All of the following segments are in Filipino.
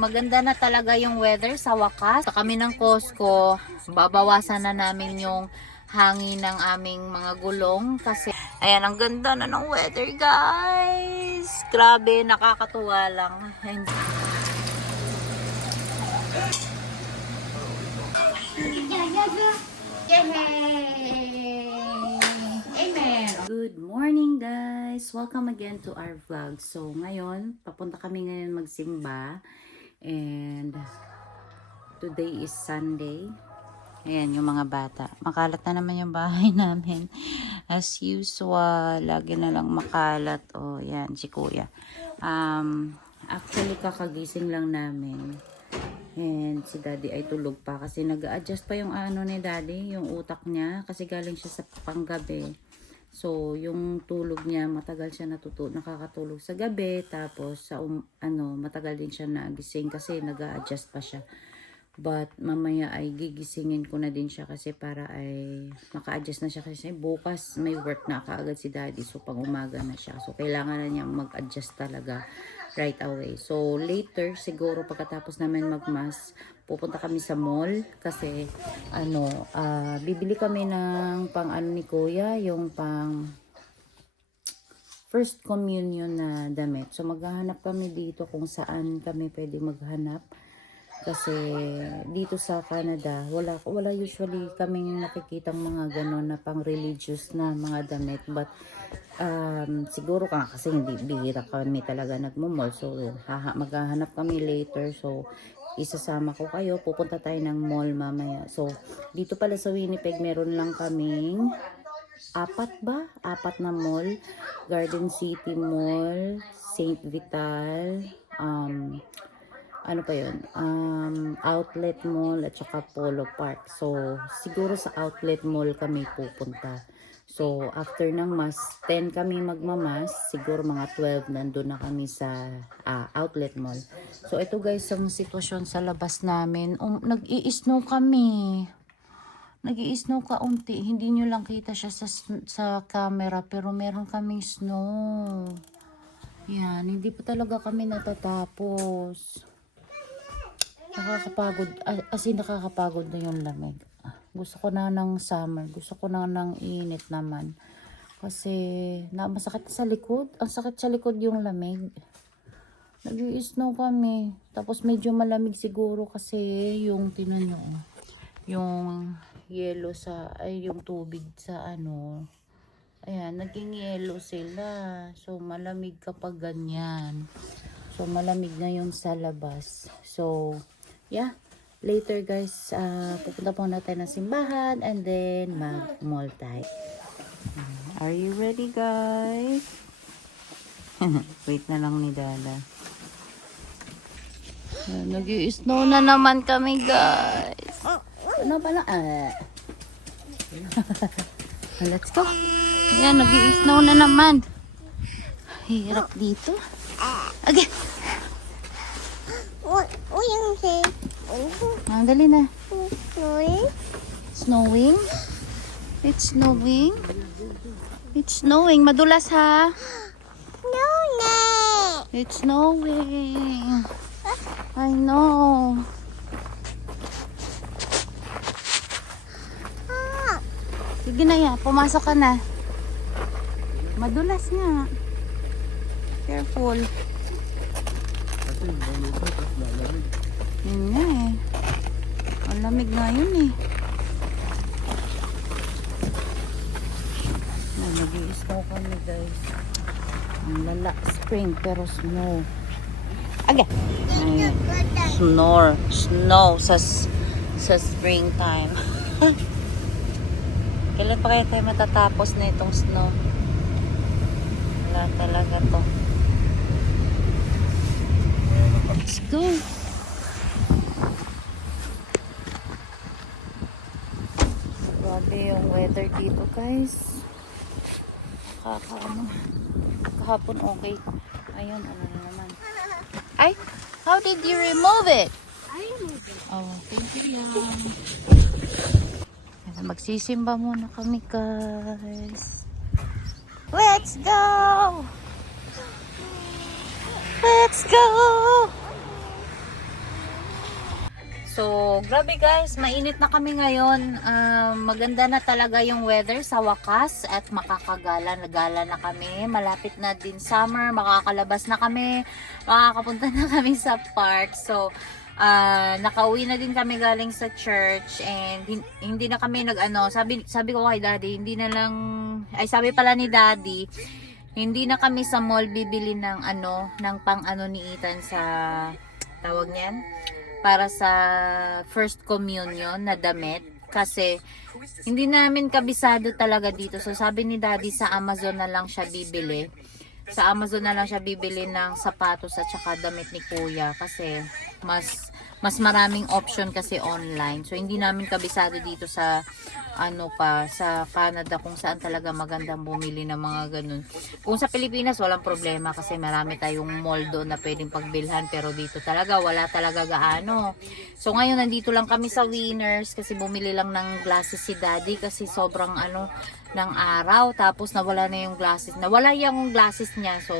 maganda na talaga yung weather sa wakas. Sa kami ng Costco, babawasan na namin yung hangin ng aming mga gulong kasi ayan, ang ganda na ng weather, guys. Grabe, nakakatuwa lang. Good morning, guys! Welcome again to our vlog. So, ngayon, papunta kami ngayon magsimba. And today is Sunday. Ayan, yung mga bata. Makalat na naman yung bahay namin. As usual, lagi na lang makalat. Oh, yan, si Kuya. Actually, kakagising lang namin. And si Daddy ay tulog pa kasi nag-adjust pa yung ano ni Daddy, yung utak niya. Kasi galing siya sa panggabi. So, yung tulog niya, matagal siya nakakatulog sa gabi. Tapos, sa matagal din siya nagising kasi nag-a-adjust pa siya. But, mamaya ay gigisingin ko na din siya kasi para ay maka-adjust na siya kasi bukas may work na kaagad si Daddy. So, pang umaga na siya. So, kailangan na niya mag-adjust talaga right away. So, later, siguro pagkatapos namin magmas, pupunta kami sa mall kasi bibili kami ng pang ni Kuya, yung pang first communion na damit. So maghahanap kami dito kung saan kami pwede maghanap kasi dito sa Canada wala usually kaming nakikitang mga ganon na pang religious na mga damit, but siguro kasi hindi bihira kami talaga nagmo-mall, so maghahanap kami later. So isasama ko kayo, pupunta tayo ng mall mamaya. So, dito pala sa Winnipeg, meron lang kaming apat na mall. Garden City Mall, St. Vital, ano pa yun? Outlet Mall, at saka Polo Park. So, siguro sa Outlet Mall kami pupunta. So, after ng mas, 10 kami magmamas, siguro mga 12 nandun na kami sa Outlet Mall. So, ito guys, ang sitwasyon sa labas namin. Nag-i-snow kami. Nag-i-snow kaunti. Hindi nyo lang kita siya sa camera, pero meron kaming snow. Yan, hindi pa talaga kami natatapos. Nakakapagod, nakakapagod na yung lamig. Gusto ko na ng summer. Gusto ko na ng init naman. Kasi masakit sa likod. Ang sakit sa likod yung lamig. Nag-i-snow kami. Tapos medyo malamig siguro kasi yung tinan nyo. Yung yellow yung tubig sa ayan, naging yellow sila. So malamig kapag ganyan. So malamig na yung sa labas. So yeah. Later guys, pupunta po natin ng simbahan and then mag-mall tayo. Are you ready guys? Wait na lang ni Dada. Nag-i-snow na naman kami guys. Ano pala? Let's go. Yan, nag-i-snow na naman. Hirap dito. Okay. Dali na. Snowing? It's snowing? It's snowing. Madulas ha? It's snowing. I know. Sige na ya. Pumasok ka na. Madulas nga. Careful. Yun nga eh. Ang lamig nga yun eh. Nag-i-snow kami guys. Ang lala. Spring pero snow. Aga! Snow sa springtime. Kailan pa kaya tayo matatapos na itong snow? Wala talaga to. Let's go! Grabe yung weather dito guys. Kahapon okay. Ayun, ano na naman. Ay! How did you remove it? I removed it. Oh, thank you lang. Magsisimba muna kami guys. Let's go! Let's go! So, grabe guys, mainit na kami ngayon. Maganda na talaga yung weather sa wakas at makakagala. Nagala na kami. Malapit na din summer. Makakalabas na kami. Makakapunta na kami sa park. So, nakauwi na din kami galing sa church and hindi na kami sabi ko kay daddy, sabi pala ni daddy, hindi na kami sa mall bibili ng pang ni Ethan sa tawag niyan para sa first communion na damit kasi hindi namin kabisado talaga dito. So sabi ni daddy sa Amazon na lang siya bibili. Sa Amazon na lang siya bibili ng sapatos at saka damit ni kuya kasi mas maraming option kasi online. So hindi namin kabisado dito sa sa Canada kung saan talaga magandang bumili ng mga ganun. Kung sa Pilipinas walang problema kasi marami tayong mall doon na pwedeng pagbilhan, pero dito talaga wala talaga gaano. So ngayon nandito lang kami sa Winners kasi bumili lang ng glasses si daddy kasi sobrang ng araw, tapos nawala na yung glasses. Nawala yung glasses niya, so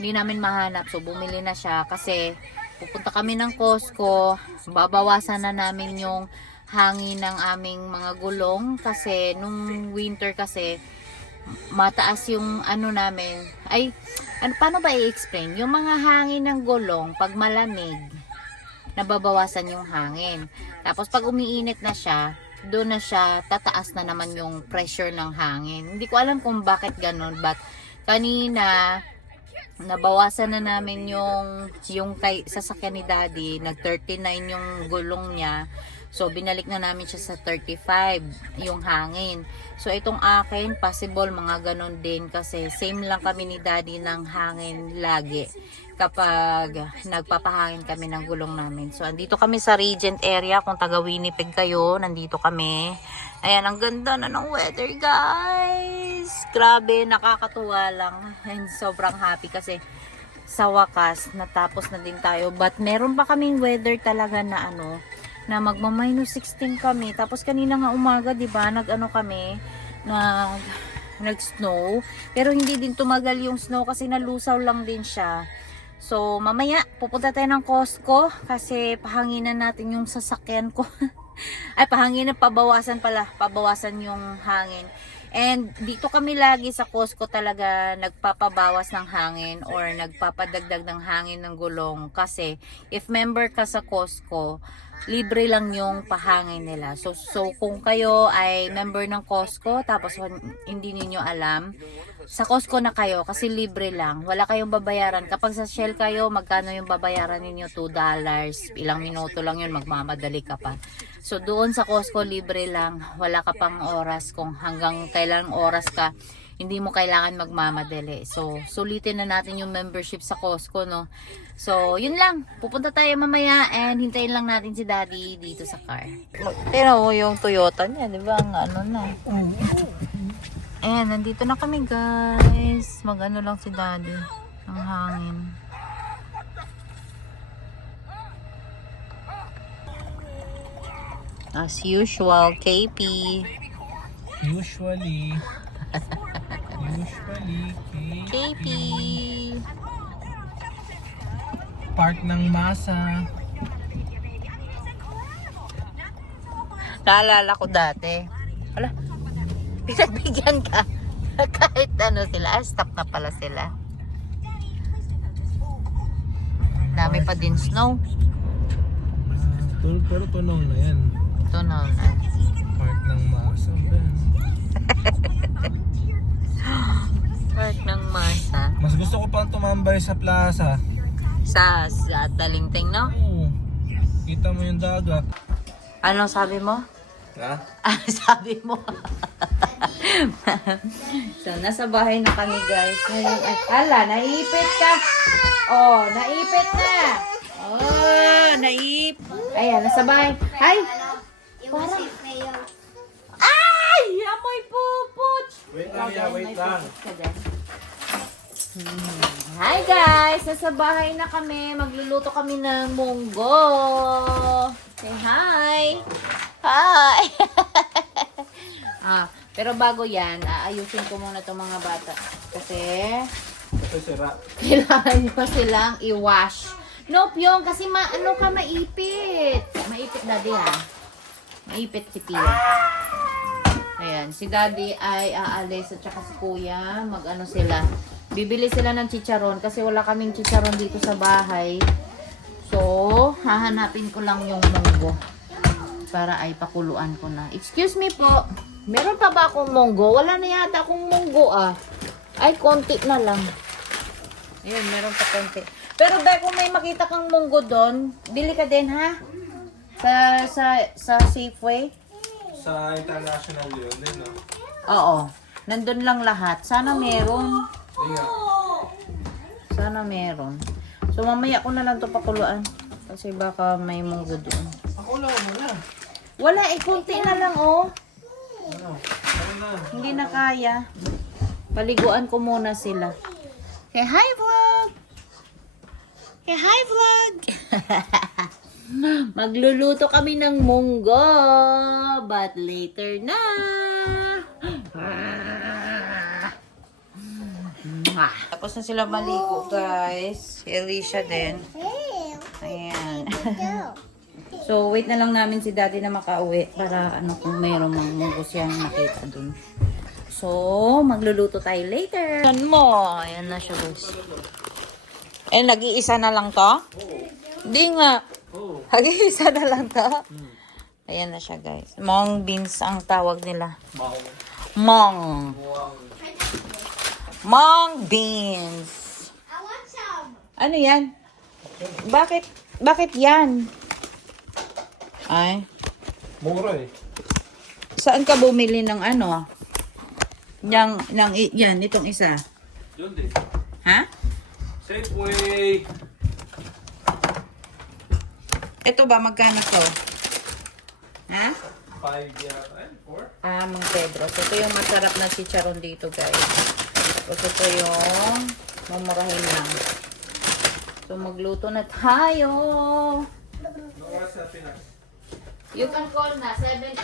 hindi namin mahanap. So bumili na siya kasi pupunta kami ng Costco. Babawasan na namin yung hangin ng aming mga gulong kasi nung winter kasi mataas yung namin. Paano ba i-explain? Yung mga hangin ng gulong pag malamig nababawasan yung hangin. Tapos pag umiinit na siya, doon na siya tataas na naman yung pressure ng hangin. Hindi ko alam kung bakit ganun, but kanina nabawasan na namin yung sasakyan ni daddy, nag 39 yung gulong niya. So binalik na namin siya sa 35 yung hangin. So itong akin possible mga ganon din kasi same lang kami ni daddy ng hangin lagi kapag nagpapahangin kami ng gulong namin. So andito kami sa Regent area, kung taga Winnipeg kayo, nandito kami. Ayan, ang ganda na ng weather guys. Grabe, nakakatuwa lang. And sobrang happy kasi sa wakas natapos na din tayo. But meron pa kaming weather talaga na na magma-minus 16 kami. Tapos kanina nga umaga, 'di ba? Kami nag-snow. Pero hindi din tumagal yung snow kasi nalusaw lang din siya. So mamaya pupunta tayo ng Costco kasi pahanginan natin yung sasakyan ko. Pahanginan, pabawasan yung hangin. And dito kami lagi sa Costco talaga nagpapabawas ng hangin or nagpapadagdag ng hangin ng gulong kasi if member ka sa Costco, libre lang yung pahangin nila. So kung kayo ay member ng Costco tapos hindi niyo alam, sa Costco na kayo kasi libre lang. Wala kayong babayaran. Kapag sa Shell kayo, magkano yung babayaran ninyo? $2. Ilang minuto lang yun, magmamadali ka pa. So doon sa Costco, libre lang. Wala ka pang oras kung hanggang kailang oras ka. Hindi mo kailangan magmamadali. So sulitin na natin yung membership sa Costco, no? So yun lang. Pupunta tayo mamaya and hintayin lang natin si daddy dito sa car. Tignan mo yung Toyota niya, di ba? Ang na. Ayan, nandito na kami guys. Lang si daddy. Ang hangin. As usual, KP. Usually, KP. Park ng masa. Naalala ko dati. Wala. Pinagbigyan ka. Kahit sila. Stop na pala sila. Dami pa din snow. Pero tunaw na yan. Tunaw na. Park ng masa. Park ng masa. Mas gusto ko pang tumambay sa plaza. Sa Talingting, no? Oo. Kita mo yung dagat. Anong sabi mo? Ha? Sabi mo. So, nasa bahay na kami guys. Naipit ka. Oh, naipit na. Oh, Ayan, nasa bahay. Ay! Parang... Ay! Amoy pupot! Wait lang. Hi guys! Nasa bahay na kami. Magluluto kami ng munggo. Say hi! Hi! Pero bago yan, aayusin ko muna itong mga bata. Kasi Ito sira. kailangan pa silang i-wash. No, Pyong, kasi ano ka maipit. Maipit, Daddy, ha? Maipit si Pia. Ayan, si Daddy ay aalis at saka si Kuya, mag-ano sila. Bibili sila ng chicharon kasi wala kaming chicharon dito sa bahay. So, hahanapin ko lang yung munggo para ay pakuluan ko na. Excuse me po, meron pa ba akong munggo? Wala na yata akong munggo ah. Ay, konti na lang. Ayun, meron pa konti. Pero dahil kung may makita kang munggo doon, bili ka din ha? Sa Safeway? Sa international yun din, no? Oo. Nandun lang lahat. Sana meron. Hindi nga. Sana meron. So, mamaya ko na lang ito pakuluan. Kasi baka may munggo doon. Ako lang mo na. Wala, konti na lang, oh. Ano? Ano na? Hindi na kaya. Paliguan ko muna sila. Hey, hi, vlog! Hey, hi, vlog! Magluluto kami ng munggo. But later na. Tapos na sila maligo, guys. Si Alicia din. Ayan. So, wait na lang namin si Daddy na makauwi para ano kung mayroong mga munggo siyang nakita dun. So, magluluto tayo later. Yan mo. Ayan na siya, guys. Eh, nag-iisa na lang to? Hindi nga. Nag-iisa na lang to? Ayan na siya, guys. Mung beans ang tawag nila. Mung. Mung beans. Ano yan? Bakit yan? Ay. Mura eh. Saan ka bumili ng ano? Yan, itong isa. Yun din. Ha? Safeway. Ito ba, magkano to? Ha? 5 yata. Ay, 4. Mang Pedro. So, ito yung masarap na chicharon dito, guys. Tapos ito yung mamurahin lang. So, magluto na tayo. No oras sa Pinas. You can call na. 7:30.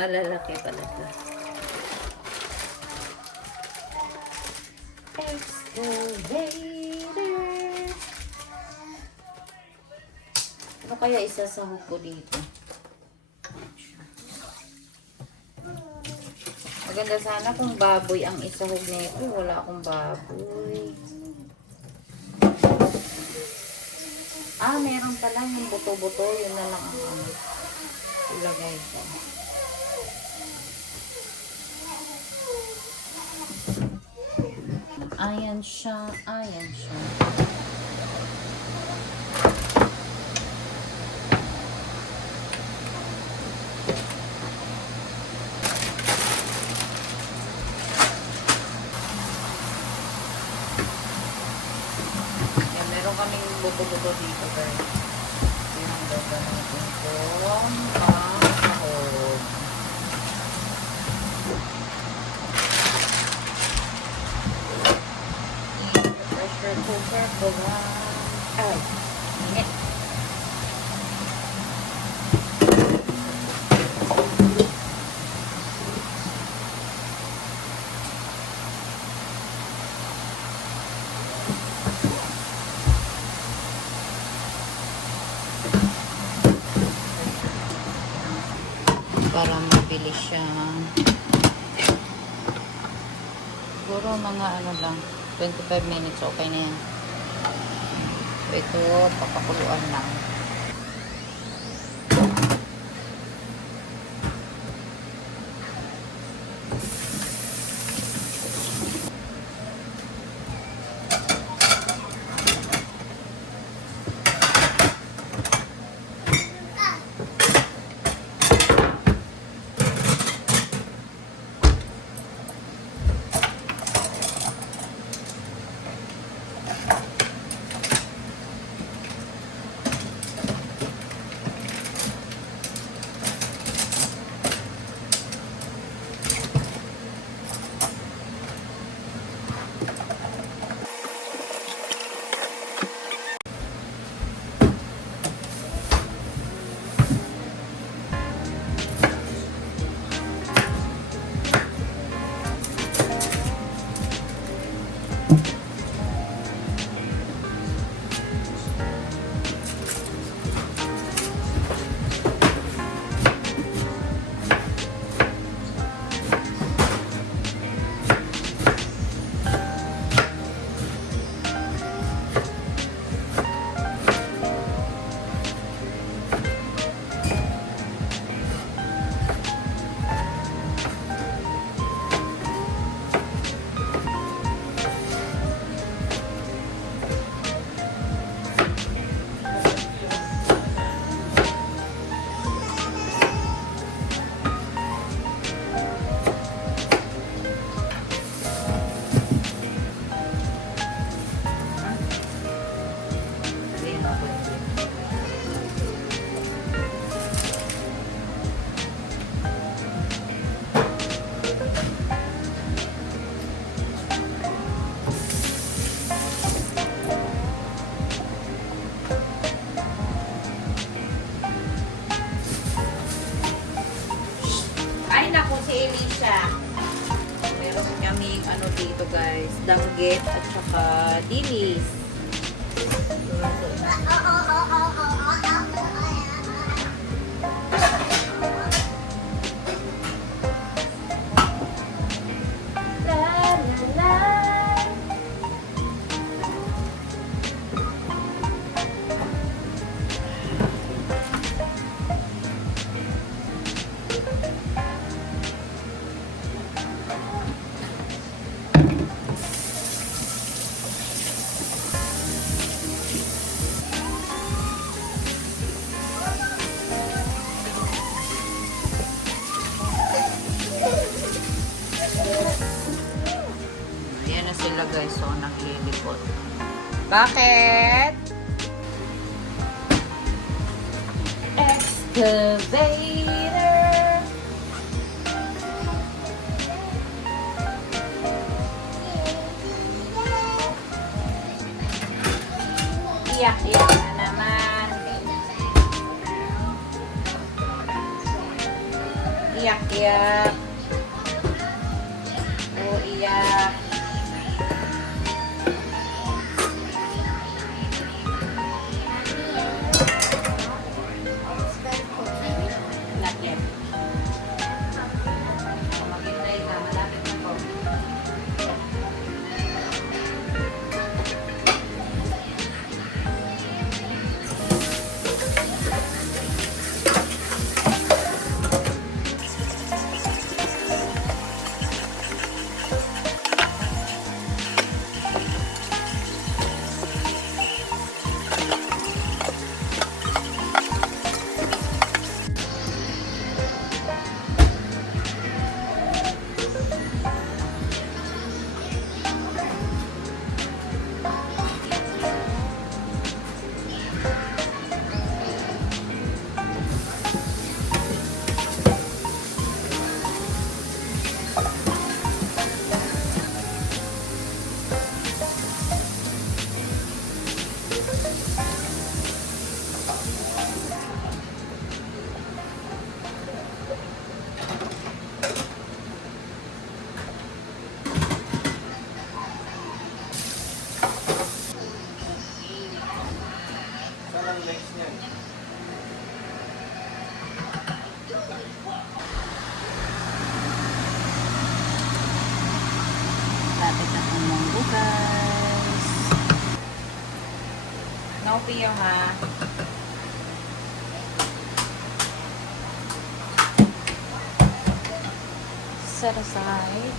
Malalaki pala ito. Excavator. Ano kaya isasahog ko dito? Maganda sana kung baboy ang isahog nito. Wala akong baboy. Meron pala yung buto-buto. Yun na lang ang ilagay ko. Ayan siya, ayan siya. Ayan, meron kaming buto-buto dito, guys. Ayan, gagawin itong pang-sahog. Pressure cooker ko ba? Ay, init. Para mabilis siya. Siguro mga ano lang, 25 minutes, okay na yan. So, ito, papakuluan lang. dito guys. Danggit at saka dilis. La la la. Ayan na sila guys, so naglilikot. Bakit? Excavator! Iyak-iyak na naman. Iyak-iyak. Oh, iyak. Not yet. Maghintay ka, malapit na po. Saan ang legs niya? Lapit na ang munggo guys. No piyo ha. Set aside.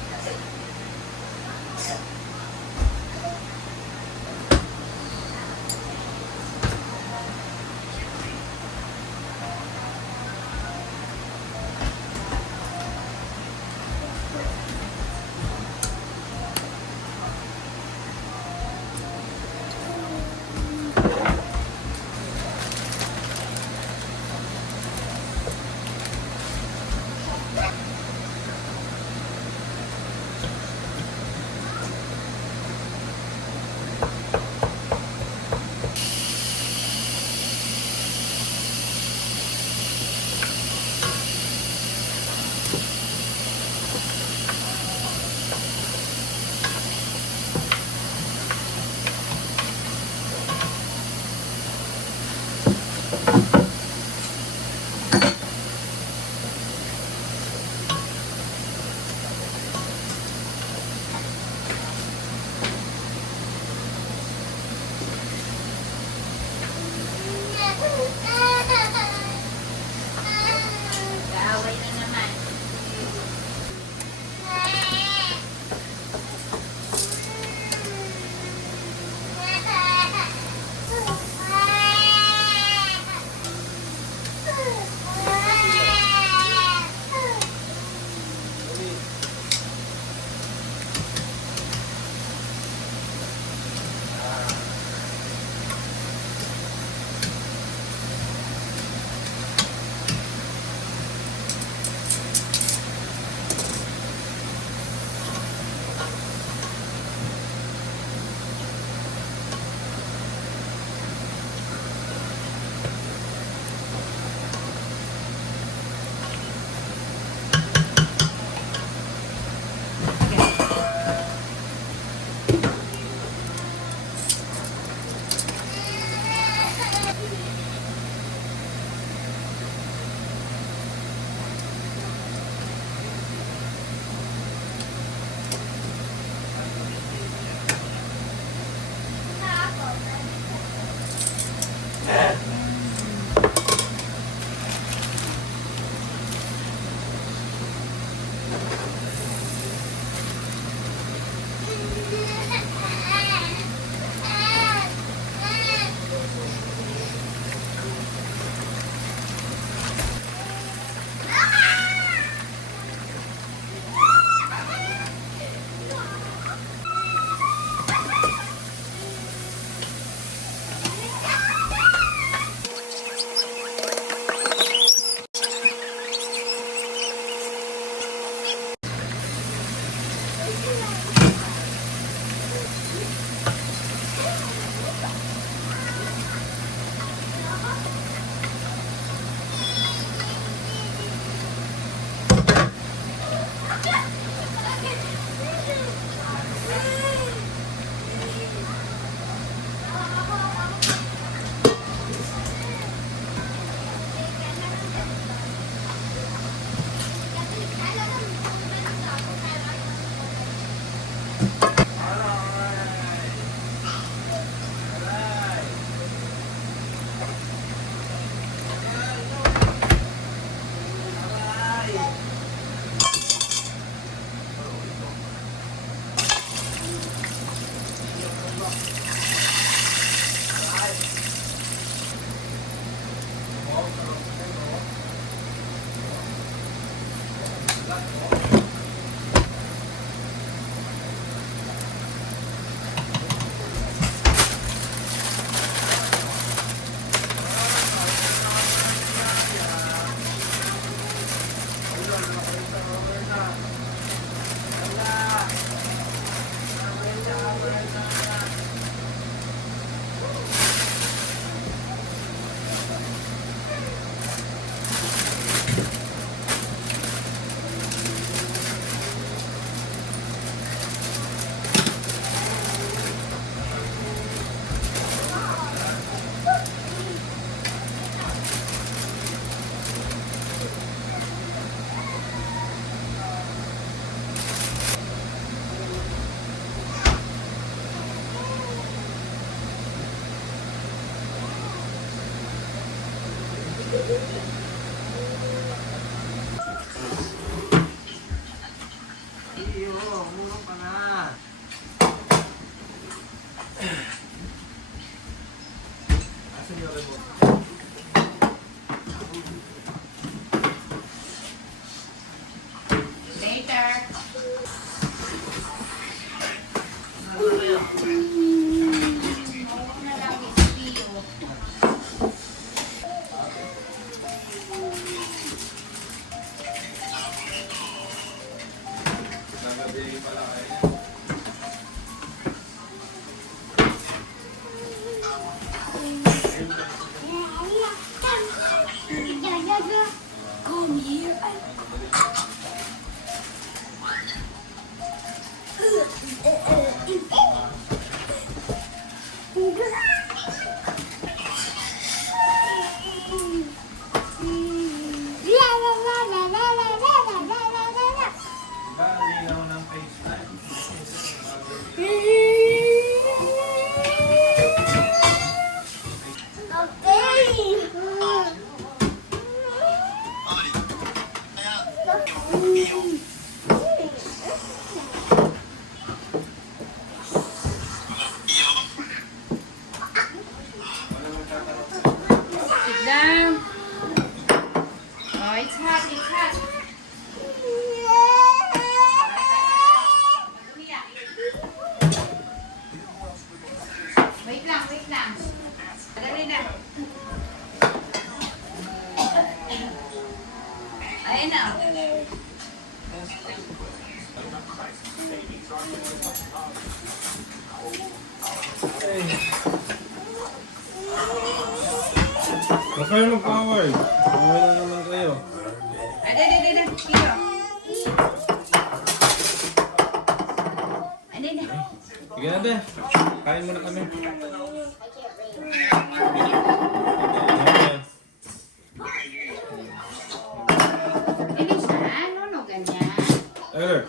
Iyo, umulong ka na. Asan yung remote? Later. Nagabili pala kayo. Come here. Diba, ang linaw ng FaceTime? Sit down. Oh, it's hot, it's hot. Wait lang, wait lang. Dali na. Ayun na. Huwag kayo mag-away. Away na naman kayo. Ay, dali. Kiro. Ay, dali. Sige na, be. Kain muna kami. Dali siya. Ano, ganyan. Tyler.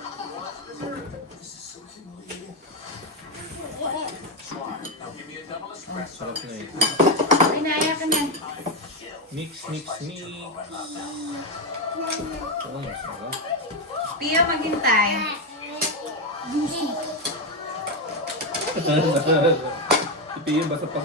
Sarap na eh. Ay, naya ka na. Mix. Oh, masarap. Pio, maghintay. Si Pia, basta pag...